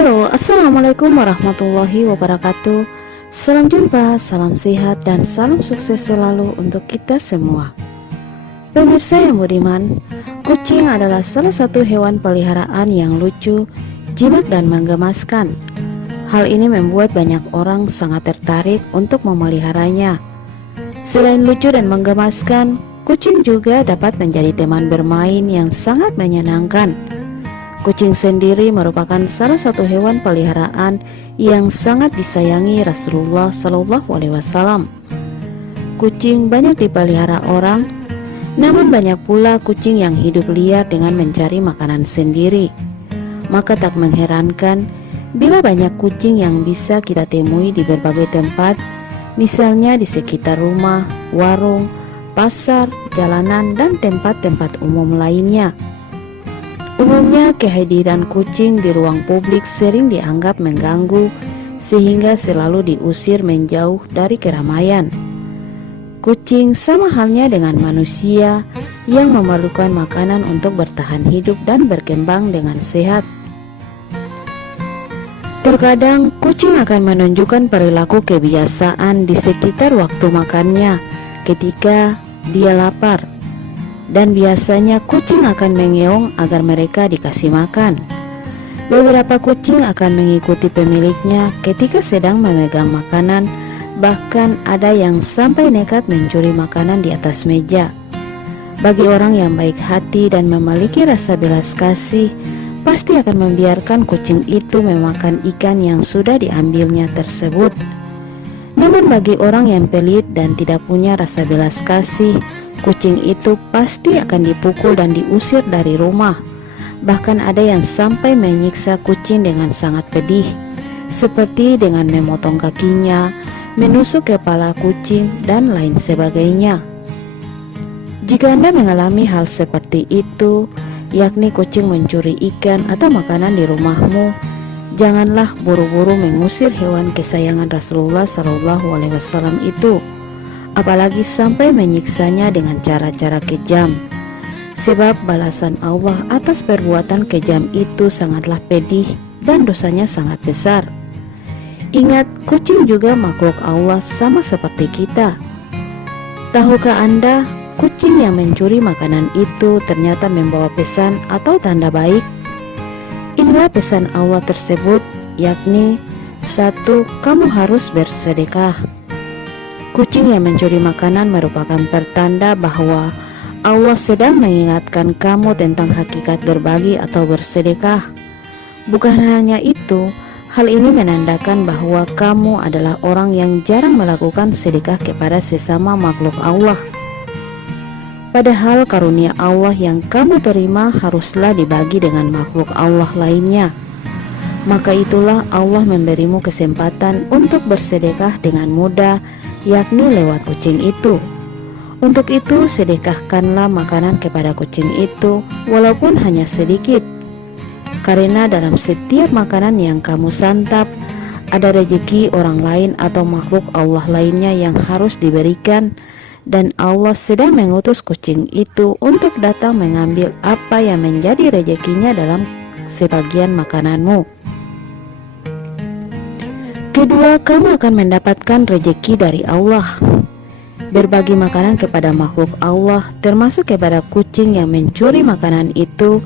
Halo, Assalamualaikum warahmatullahi wabarakatuh. Salam jumpa, salam sehat, dan salam sukses selalu untuk kita semua. Pemirsa yang budiman, kucing adalah salah satu hewan peliharaan yang lucu, jinak, dan menggemaskan. Hal ini membuat banyak orang sangat tertarik untuk memeliharanya. Selain lucu dan menggemaskan, kucing juga dapat menjadi teman bermain yang sangat menyenangkan Kucing sendiri merupakan salah satu hewan peliharaan yang sangat disayangi Rasulullah Shallallahu Alaihi Wasallam. Kucing banyak dipelihara orang, namun banyak pula kucing yang hidup liar dengan mencari makanan sendiri. Maka tak mengherankan bila banyak kucing yang bisa kita temui di berbagai tempat, misalnya di sekitar rumah, warung, pasar, jalanan, dan tempat-tempat umum lainnya. Umumnya kehadiran kucing di ruang publik sering dianggap mengganggu sehingga selalu diusir menjauh dari keramaian. Kucing sama halnya dengan manusia yang memerlukan makanan untuk bertahan hidup dan berkembang dengan sehat. Terkadang kucing akan menunjukkan perilaku kebiasaan di sekitar waktu makannya ketika dia lapar dan biasanya kucing akan mengeong agar mereka dikasih makan. Beberapa kucing akan mengikuti pemiliknya ketika sedang memegang makanan, bahkan ada yang sampai nekat mencuri makanan di atas meja. Bagi orang yang baik hati dan memiliki rasa belas kasih, pasti akan membiarkan kucing itu memakan ikan yang sudah diambilnya tersebut. Namun bagi orang yang pelit dan tidak punya rasa belas kasih, kucing itu pasti akan dipukul dan diusir dari rumah. Bahkan ada yang sampai menyiksa kucing dengan sangat pedih, seperti dengan memotong kakinya, menusuk kepala kucing, dan lain sebagainya. Jika Anda mengalami hal seperti itu, yakni kucing mencuri ikan atau makanan di rumahmu, janganlah buru-buru mengusir hewan kesayangan Rasulullah SAW itu apalagi sampai menyiksanya dengan cara-cara kejam. Sebab balasan Allah atas perbuatan kejam itu sangatlah pedih dan dosanya sangat besar. Ingat, kucing juga makhluk Allah sama seperti kita. Tahukah Anda, kucing yang mencuri makanan itu ternyata membawa pesan atau tanda baik? Inilah pesan Allah tersebut, yakni satu, kamu harus bersedekah. Kucing yang mencuri makanan merupakan pertanda bahwa Allah sedang mengingatkan kamu tentang hakikat berbagi atau bersedekah. Bukan hanya itu, hal ini menandakan bahwa kamu adalah orang yang jarang melakukan sedekah kepada sesama makhluk Allah. Padahal karunia Allah yang kamu terima haruslah dibagi dengan makhluk Allah lainnya. Maka itulah Allah memberimu kesempatan untuk bersedekah dengan mudah yakni lewat kucing itu. Untuk itu, sedekahkanlah makanan kepada kucing itu, walaupun hanya sedikit, karena dalam setiap makanan yang kamu santap ada rezeki orang lain atau makhluk Allah lainnya yang harus diberikan, dan Allah sedang mengutus kucing itu untuk datang mengambil apa yang menjadi rezekinya dalam sebagian makananmu. Kedua, kamu akan mendapatkan rejeki dari Allah. Berbagi makanan kepada makhluk Allah, termasuk kepada kucing yang mencuri makanan itu,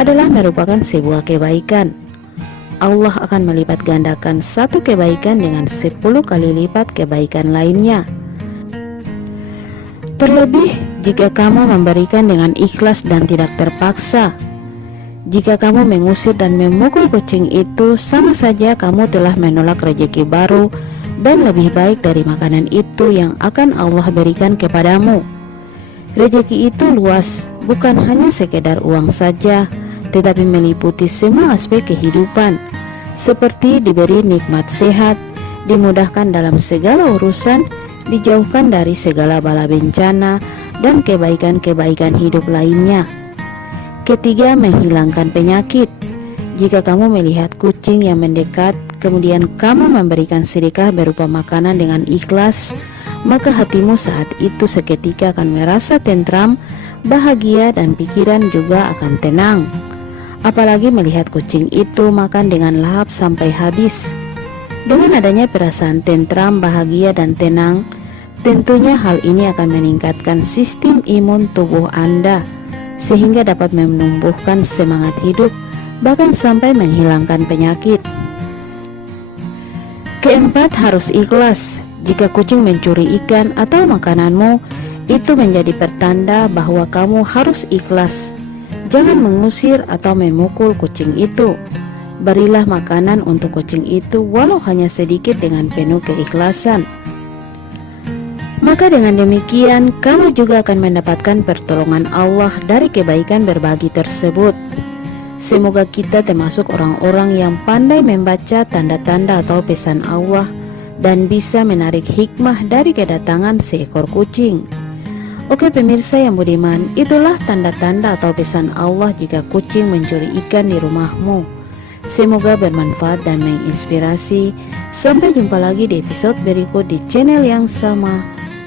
adalah merupakan sebuah kebaikan. Allah akan melipat gandakan satu kebaikan dengan sepuluh kali lipat kebaikan lainnya. Terlebih jika kamu memberikan dengan ikhlas dan tidak terpaksa, jika kamu mengusir dan memukul kucing itu, sama saja kamu telah menolak rejeki baru dan lebih baik dari makanan itu yang akan Allah berikan kepadamu. Rejeki itu luas, bukan hanya sekedar uang saja, tetapi meliputi semua aspek kehidupan, seperti diberi nikmat sehat, dimudahkan dalam segala urusan, dijauhkan dari segala bala bencana, dan kebaikan-kebaikan hidup lainnya. Ketiga, menghilangkan penyakit. Jika kamu melihat kucing yang mendekat, kemudian kamu memberikan sedekah berupa makanan dengan ikhlas, maka hatimu saat itu seketika akan merasa tentram, bahagia, dan pikiran juga akan tenang. Apalagi melihat kucing itu makan dengan lahap sampai habis. Dengan adanya perasaan tentram, bahagia, dan tenang, tentunya hal ini akan meningkatkan sistem imun tubuh Anda sehingga dapat menumbuhkan semangat hidup, bahkan sampai menghilangkan penyakit. Keempat, harus ikhlas. Jika kucing mencuri ikan atau makananmu, itu menjadi pertanda bahwa kamu harus ikhlas. Jangan mengusir atau memukul kucing itu. Berilah makanan untuk kucing itu walau hanya sedikit dengan penuh keikhlasan. Maka dengan demikian kamu juga akan mendapatkan pertolongan Allah dari kebaikan berbagi tersebut. Semoga kita termasuk orang-orang yang pandai membaca tanda-tanda atau pesan Allah dan bisa menarik hikmah dari kedatangan seekor kucing. Oke pemirsa yang budiman, itulah tanda-tanda atau pesan Allah jika kucing mencuri ikan di rumahmu. Semoga bermanfaat dan menginspirasi. Sampai jumpa lagi di episode berikut di channel yang sama.